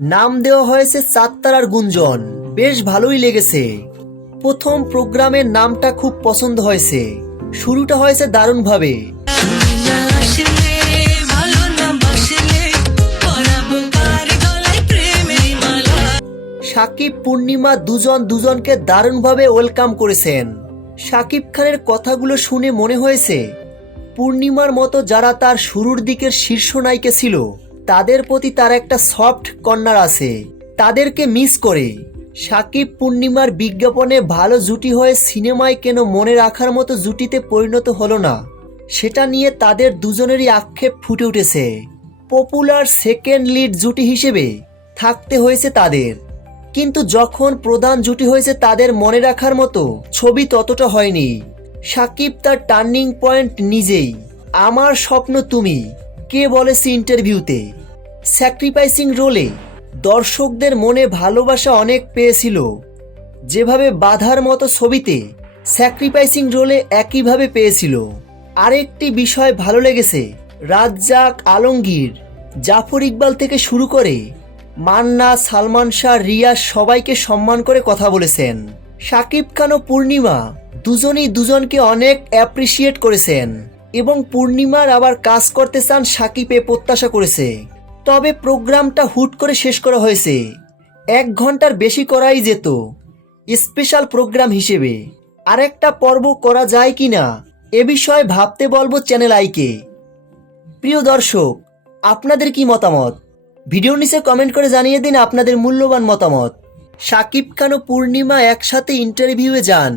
নাম দেওয়া হয়েছে চাঁদ তারার গুঞ্জন। বেশ ভালোই লেগেছে। প্রথম প্রোগ্রামের নামটা খুব পছন্দ হয়েছে। শুরুটা হয়েছে দারুণভাবে। সাকিব পূর্ণিমা দুজন দুজনকে দারুণভাবে ওয়েলকাম করেছেন। সাকিব খানের কথাগুলো শুনে মনে হয়েছে পূর্ণিমার মতো যারা তার শুরুর দিকের শীর্ষ নায়িকা ছিল তাদের প্রতি তার একটা সফট কর্নার আছে, তাদেরকে মিস করে। সাকিব পূর্ণিমার বিজ্ঞাপনে ভালো জুটি হয়ে সিনেমায় কেন মনে রাখার মতো জুটিতে পরিণত হলো না, সেটা নিয়ে তাদের দুজনেরই আক্ষেপ ফুটে উঠেছে। পপুলার সেকেন্ড লিড জুটি হিসেবে থাকতে হয়েছে তাদের, কিন্তু যখন প্রধান জুটি হয়েছে তাদের মনে রাখার মতো ছবি ততটা হয়নি। সাকিব তার টার্নিং পয়েন্ট নিজেই। আমার স্বপ্ন তুমি কে বলেছে ইন্টারভিউতে। স্যাক্রিফাইসিং রোলে দর্শকদের মনে ভালোবাসা অনেক পেয়েছিল, যেভাবে বাধার মতো ছবিতে স্যাক্রিফাইসিং রোলে একইভাবে পেয়েছিল। আরেকটি বিষয় ভালো লেগেছে, রাজ্জাক, আলমগীর, জাফর ইকবাল থেকে শুরু করে মান্না, সালমান শাহ, রিয়াজ সবাইকে সম্মান করে কথা বলেছেন। সাকিব খান ও পূর্ণিমা দুজনেই দুজনকে অনেক অ্যাপ্রিসিয়েট করেছেন এবং পূর্ণিমার আবার কাজ করতে চান সাকিবে প্রত্যাশা করেছে। তবে প্রোগ্রামটা হুট করে শেষ করা হয়েছে। 1 ঘন্টার বেশি করাই যেত স্পেশাল প্রোগ্রাম হিসেবে। আরেকটা পর্ব করা যায় কিনা এ বিষয়ে ভাবতে বলবো চ্যানেল আইকে। প্রিয় দর্শক, আপনাদের কি মতামত? ভিডিওর নিচে কমেন্ট করে জানিয়ে দিন আপনাদের মূল্যবান মতামত। সাকিব খান ও পূর্ণিমা একসাথে ইন্টারভিউয়ে যান।